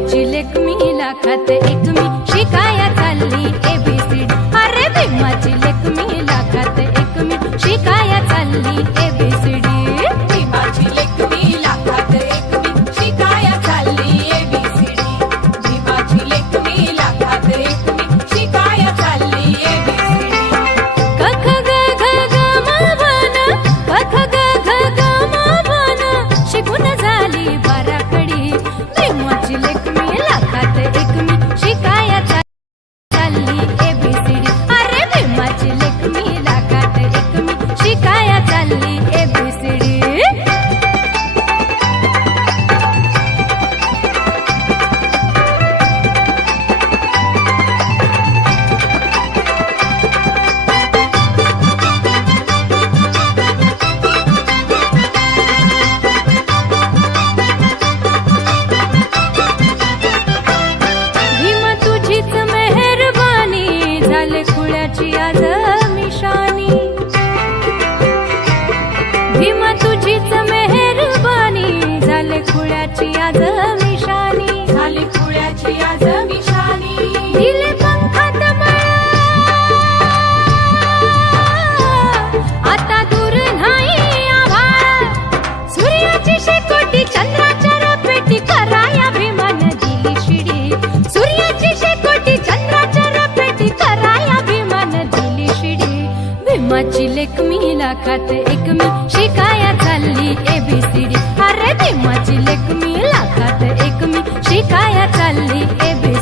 भीमाची लेक मी लाखात एक मी शिकाया चालली ABCD. अरे भीमाची लेक मी लाखात एक मी शिकाया चालली ABCD. भीमाची लेक मी लाखात एक मी शिकाया चालली ABCD. भीमाची लेक मी लाखात एक मी शिकाया चालली ABCD. क ख ग घ ग म वन, क ख ग घ ग म वन, शिकून झाली बाराखडी. भीमाची लेक मी लाखात एक मी शिकाया चालली ABCD. अरे भीमाची लेक मी लाखात एक मी शिकाया चालली ABCD. भीम तुझीच मेहरबानी, झाले खुळ्याची आज मिशानी. भीम तुझीच मेहरबानी, झाले खुळ्याची आज मिशानी. झाली खुळ्याची आज मिशानी. दिले पंखात मळ, आता दूर नाही आभाळ. सूर्याची शेकोटी चंद्राच्या रपेटी, कराया भीमान दिली शिडी. सूर्याची शेकोटी चंद्राच्या रपेटी, कराया भीमान दिली शिडी. भीमाची लेक मी लाखात एक मी शिकाया चालली ABCD. अरे भीमाची लेक मी लाखात एक मी शिकाया चालली ABCD.